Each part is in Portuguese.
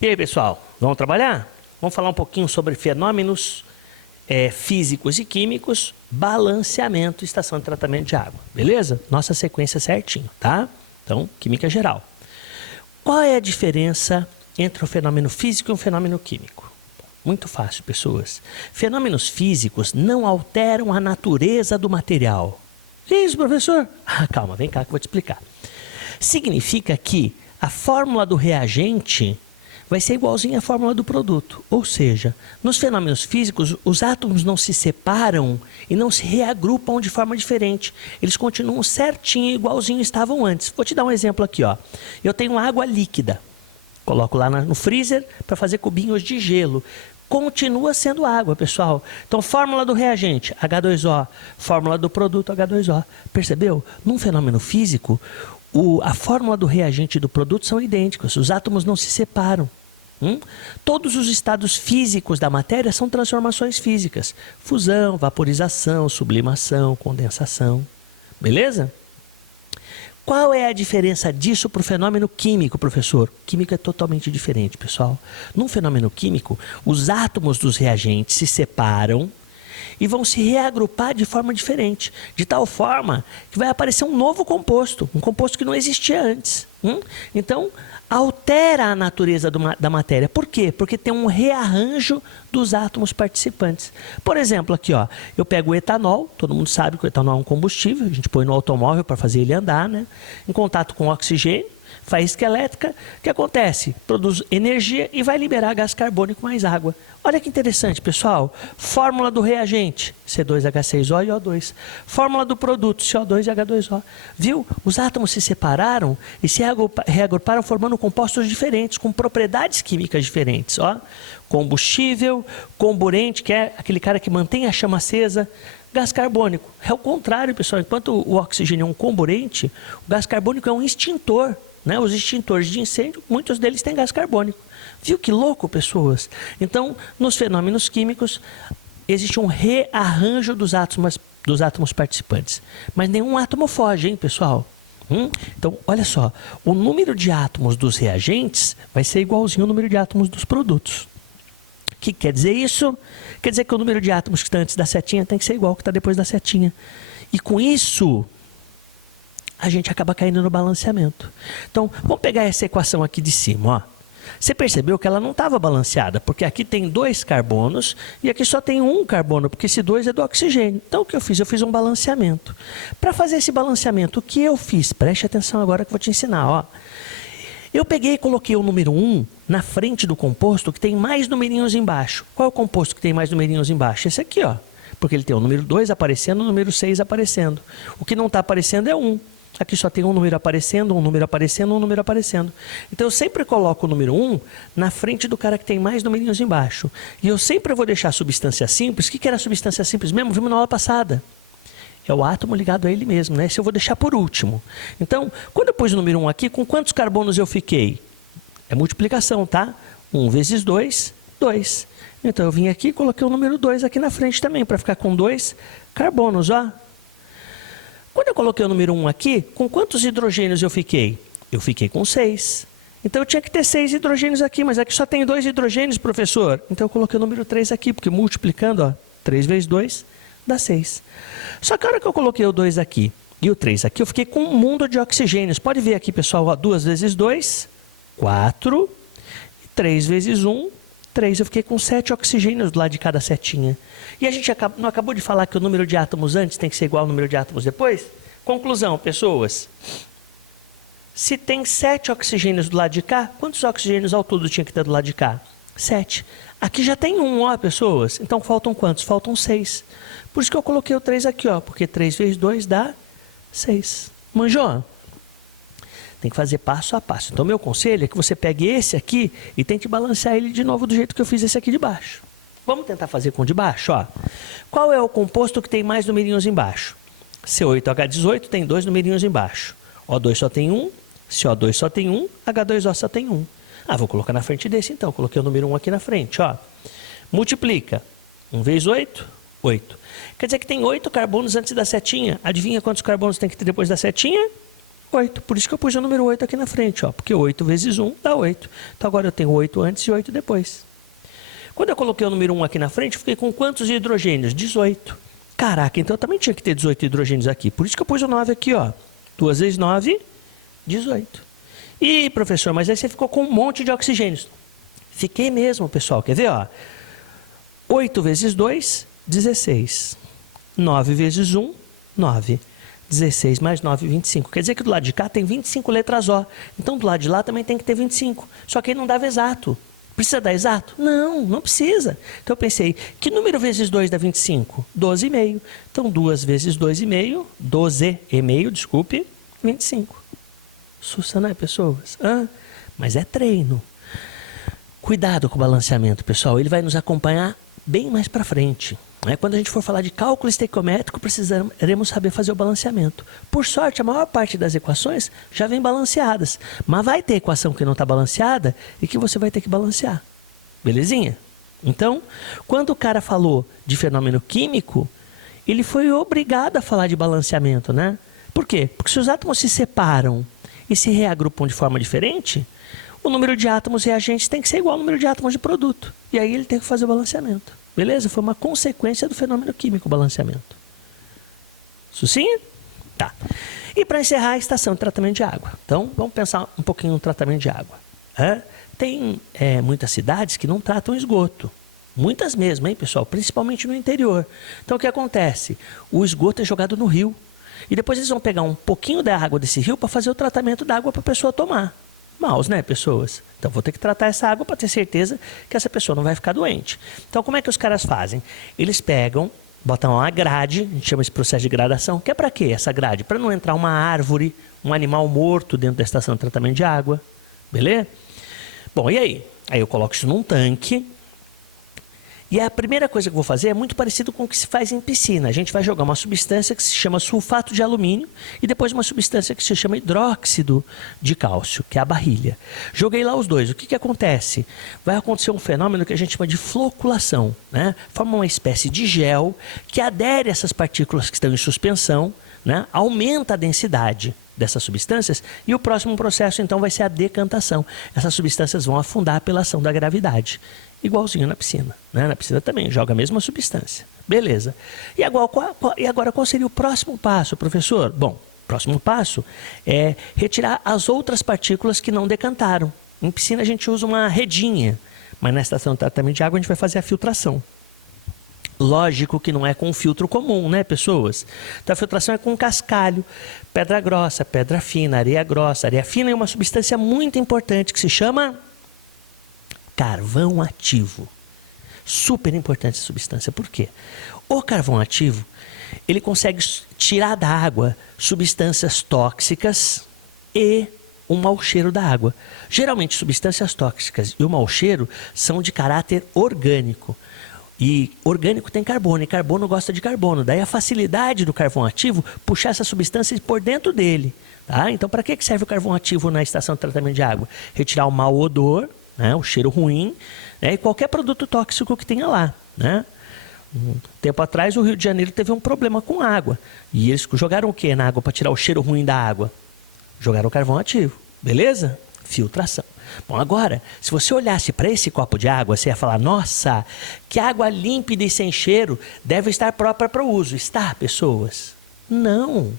E aí, pessoal, vamos trabalhar? Vamos falar um pouquinho sobre fenômenos físicos e químicos, balanceamento e estação de tratamento de água, beleza? Nossa sequência certinho, tá? Então, química geral. Qual é a diferença entre um fenômeno físico e um fenômeno químico? Muito fácil, pessoas. Fenômenos físicos não alteram a natureza do material. Que isso, professor? Calma, vem cá que eu vou te explicar. Significa que a fórmula do reagente vai ser igualzinha à fórmula do produto. Ou seja, nos fenômenos físicos, os átomos não se separam e não se reagrupam de forma diferente. Eles continuam certinho, igualzinho estavam antes. Vou te dar um exemplo aqui, ó. Eu tenho água líquida. Coloco lá no freezer para fazer cubinhos de gelo. Continua sendo água, pessoal. Então, fórmula do reagente, H2O. Fórmula do produto, H2O. Percebeu? Num fenômeno físico, a fórmula do reagente e do produto são idênticas. Os átomos não se separam. Todos os estados físicos da matéria são transformações físicas. Fusão, vaporização, sublimação, condensação. Beleza? Qual é a diferença disso para o fenômeno químico, professor? Químico é totalmente diferente, pessoal. Num fenômeno químico, os átomos dos reagentes se separam e vão se reagrupar de forma diferente. De tal forma que vai aparecer um novo composto, um composto que não existia antes. Então, altera a natureza da matéria. Por quê? Porque tem um rearranjo dos átomos participantes. Por exemplo, aqui, ó, eu pego o etanol, todo mundo sabe que o etanol é um combustível, a gente põe no automóvel para fazer ele andar, né? Em contato com o oxigênio, faísca elétrica, o que acontece? Produz energia e vai liberar gás carbônico mais água. Olha que interessante, pessoal. Fórmula do reagente, C2H6O e O2. Fórmula do produto, CO2 e H2O. Viu? Os átomos se separaram e se reagruparam formando compostos diferentes, com propriedades químicas diferentes. Ó. Combustível, comburente, que é aquele cara que mantém a chama acesa. Gás carbônico. É o contrário, pessoal. Enquanto o oxigênio é um comburente, o gás carbônico é um extintor. Né? Os extintores de incêndio, muitos deles têm gás carbônico. Viu que louco, pessoas? Então, nos fenômenos químicos, existe um rearranjo dos átomos participantes. Mas nenhum átomo foge, hein, pessoal? Então, olha só. O número de átomos dos reagentes vai ser igualzinho ao número de átomos dos produtos. O que quer dizer isso? Quer dizer que o número de átomos que está antes da setinha tem que ser igual ao que está depois da setinha. E com isso, a gente acaba caindo no balanceamento. Então, vamos pegar essa equação aqui de cima, ó. Você percebeu que ela não estava balanceada, porque aqui tem 2 carbonos e aqui só tem 1 carbono, porque esse 2 é do oxigênio. Então, o que eu fiz? Eu fiz um balanceamento. Para fazer esse balanceamento, o que eu fiz? Preste atenção agora que eu vou te ensinar, ó. Eu peguei e coloquei o número 1 na frente do composto que tem mais numerinhos embaixo. Qual é o composto que tem mais numerinhos embaixo? Esse aqui, ó. Porque ele tem o número 2 aparecendo, o número 6 aparecendo. O que não está aparecendo é 1. Aqui só tem um número aparecendo, um número aparecendo, um número aparecendo. Então, eu sempre coloco o número 1 na frente do cara que tem mais numerinhos embaixo. E eu sempre vou deixar a substância simples. O que era a substância simples mesmo? Vimos na aula passada. É o átomo ligado a ele mesmo, né? Esse eu vou deixar por último. Então, quando eu pus o número 1 aqui, com quantos carbonos eu fiquei? É multiplicação, tá? 1 vezes 2, 2. Então, eu vim aqui e coloquei o número 2 aqui na frente também, para ficar com 2 carbonos, ó. Quando eu coloquei o número 1 aqui, com quantos hidrogênios eu fiquei? Eu fiquei com 6. Então, eu tinha que ter 6 hidrogênios aqui, mas aqui só tem 2 hidrogênios, professor. Então, eu coloquei o número 3 aqui, porque multiplicando, ó, 3 vezes 2 dá 6. Só que a hora que eu coloquei o 2 aqui e o 3 aqui, eu fiquei com um mundo de oxigênios. Pode ver aqui, pessoal, ó, 2 vezes 2, 4. 3 vezes 1, 3. Eu fiquei com 7 oxigênios do lado de cada setinha. E a gente não acabou de falar que o número de átomos antes tem que ser igual ao número de átomos depois? Conclusão, pessoas. Se tem 7 oxigênios do lado de cá, quantos oxigênios ao todo tinha que ter do lado de cá? 7. Aqui já tem 1, ó, pessoas. Então, faltam quantos? Faltam 6. Por isso que eu coloquei o 3 aqui, ó. Porque 3 vezes 2 dá 6. Manjou? Tem que fazer passo a passo. Então, meu conselho é que você pegue esse aqui e tente balancear ele de novo do jeito que eu fiz esse aqui de baixo. Vamos tentar fazer com o de baixo, ó. Qual é o composto que tem mais numerinhos embaixo? C8H18 tem 2 numerinhos embaixo. O2 só tem 1, CO2 só tem 1, H2O só tem 1. Ah, vou colocar na frente desse então. Coloquei o número 1 aqui na frente, ó. Multiplica. 1 vezes 8, 8. Quer dizer que tem 8 carbonos antes da setinha. Adivinha quantos carbonos tem que ter depois da setinha? 8. Por isso que eu pus o número 8 aqui na frente, ó, porque 8 vezes 1 dá 8. Então agora eu tenho 8 antes e 8 depois. Quando eu coloquei o número 1 aqui na frente, eu fiquei com quantos hidrogênios? 18. Caraca, então eu também tinha que ter 18 hidrogênios aqui. Por isso que eu pus o 9 aqui, ó. 2 vezes 9, 18. E, professor, mas aí você ficou com um monte de oxigênios. Fiquei mesmo, pessoal. Quer ver, ó? 8 vezes 2, 16. 9 vezes 1, 9. 16 mais 9, 25. Quer dizer que do lado de cá tem 25 letras O. Então, do lado de lá também tem que ter 25. Só que aí não dava exato. Precisa dar exato? Não, não precisa. Então, eu pensei, que número vezes 2 dá 25? 12,5. Então, 2 vezes 2,5, 12,5, desculpe, 25. Sussa, né, pessoas? Mas é treino. Cuidado com o balanceamento, pessoal. Ele vai nos acompanhar bem mais para frente. Quando a gente for falar de cálculo estequiométrico, precisaremos saber fazer o balanceamento. Por sorte, a maior parte das equações já vem balanceadas. Mas vai ter equação que não está balanceada e que você vai ter que balancear. Belezinha? Então, quando o cara falou de fenômeno químico, ele foi obrigado a falar de balanceamento, né? Por quê? Porque se os átomos se separam e se reagrupam de forma diferente, o número de átomos reagentes tem que ser igual ao número de átomos de produto. E aí ele tem que fazer o balanceamento. Beleza? Foi uma consequência do fenômeno químico, o balanceamento. Sucinho? Tá. E para encerrar, a estação de tratamento de água. Então, vamos pensar um pouquinho no tratamento de água. Tem muitas cidades que não tratam esgoto. Muitas mesmo, hein, pessoal? Principalmente no interior. Então, o que acontece? O esgoto é jogado no rio. E depois eles vão pegar um pouquinho da água desse rio para fazer o tratamento da água para a pessoa tomar. Maus, né, pessoas? Então, vou ter que tratar essa água para ter certeza que essa pessoa não vai ficar doente. Então, como é que os caras fazem? Eles pegam, botam uma grade, a gente chama esse processo de gradação, que é para quê essa grade? Para não entrar uma árvore, um animal morto dentro da estação de tratamento de água. Beleza? Bom, e aí? Aí eu coloco isso num tanque. E a primeira coisa que eu vou fazer é muito parecido com o que se faz em piscina. A gente vai jogar uma substância que se chama sulfato de alumínio e depois uma substância que se chama hidróxido de cálcio, que é a barrilha. Joguei lá os dois. O que acontece? Vai acontecer um fenômeno que a gente chama de floculação, né? Forma uma espécie de gel que adere a essas partículas que estão em suspensão, né? Aumenta a densidade dessas substâncias e o próximo processo então vai ser a decantação. Essas substâncias vão afundar pela ação da gravidade. Igualzinho na piscina, né? Na piscina também joga a mesma substância. Beleza. E agora qual seria o próximo passo, professor? Bom, o próximo passo é retirar as outras partículas que não decantaram. Em piscina a gente usa uma redinha, mas na estação de tratamento de água a gente vai fazer a filtração. Lógico que não é com filtro comum, né, pessoas? Então a filtração é com cascalho, pedra grossa, pedra fina, areia grossa. Areia fina é uma substância muito importante que se chama carvão ativo. Super importante essa substância. Por quê? O carvão ativo, ele consegue tirar da água substâncias tóxicas e um mau cheiro da água. Geralmente, substâncias tóxicas e o mau cheiro são de caráter orgânico. E orgânico tem carbono, e carbono gosta de carbono. Daí a facilidade do carvão ativo puxar essa substância por dentro dele. Tá? Então, para que serve o carvão ativo na estação de tratamento de água? Retirar o mau odor, né, o cheiro ruim, né, e qualquer produto tóxico que tenha lá. Né? Um tempo atrás, o Rio de Janeiro teve um problema com água. E eles jogaram o que na água para tirar o cheiro ruim da água? Jogaram o carvão ativo. Beleza? Filtração. Bom, agora, se você olhasse para esse copo de água, você ia falar, nossa, que água límpida e sem cheiro deve estar própria para o uso. Está, pessoas? Não.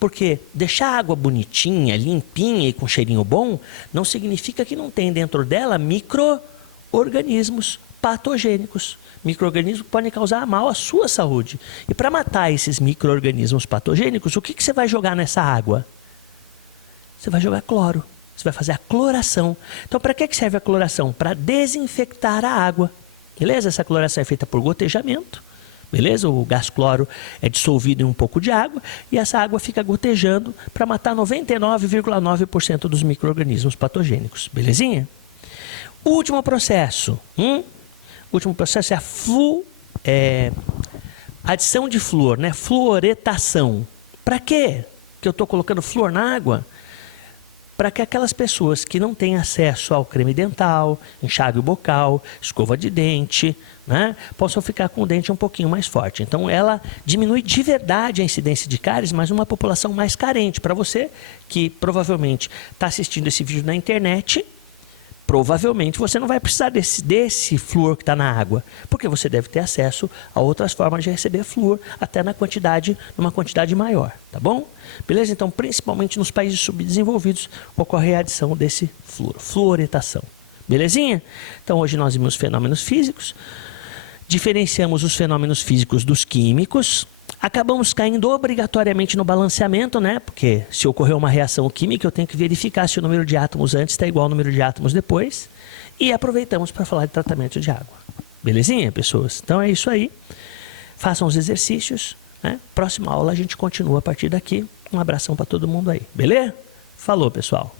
Porque deixar a água bonitinha, limpinha e com cheirinho bom, não significa que não tem dentro dela micro-organismos patogênicos. Micro-organismos que podem causar mal à sua saúde. E para matar esses micro-organismos patogênicos, o que você vai jogar nessa água? Você vai jogar cloro. Você vai fazer a cloração. Então, para que serve a cloração? Para desinfectar a água. Beleza? Essa cloração é feita por gotejamento. Beleza? O gás cloro é dissolvido em um pouco de água e essa água fica gotejando para matar 99,9% dos micro-organismos patogênicos. Belezinha? O último processo. O último processo é a adição de flúor, né? Fluoretação. Para quê que eu estou colocando flúor na água? para que aquelas pessoas que não têm acesso ao creme dental, enxágue bucal, escova de dente, né, possam ficar com o dente um pouquinho mais forte. Então, ela diminui de verdade a incidência de cáries, mas numa população mais carente. Para você que provavelmente está assistindo esse vídeo na internet, provavelmente você não vai precisar desse flúor que está na água, porque você deve ter acesso a outras formas de receber flúor, até numa quantidade maior, tá bom? Beleza? Então, principalmente nos países subdesenvolvidos, ocorre a adição desse flúor, fluoretação. Belezinha? Então, hoje nós vimos fenômenos físicos, diferenciamos os fenômenos físicos dos químicos, acabamos caindo obrigatoriamente no balanceamento, né? Porque se ocorrer uma reação química, eu tenho que verificar se o número de átomos antes está igual ao número de átomos depois. E aproveitamos para falar de tratamento de água. Belezinha, pessoas? Então é isso aí. Façam os exercícios, né? Próxima aula a gente continua a partir daqui. Um abração para todo mundo aí. Beleza? Falou, pessoal.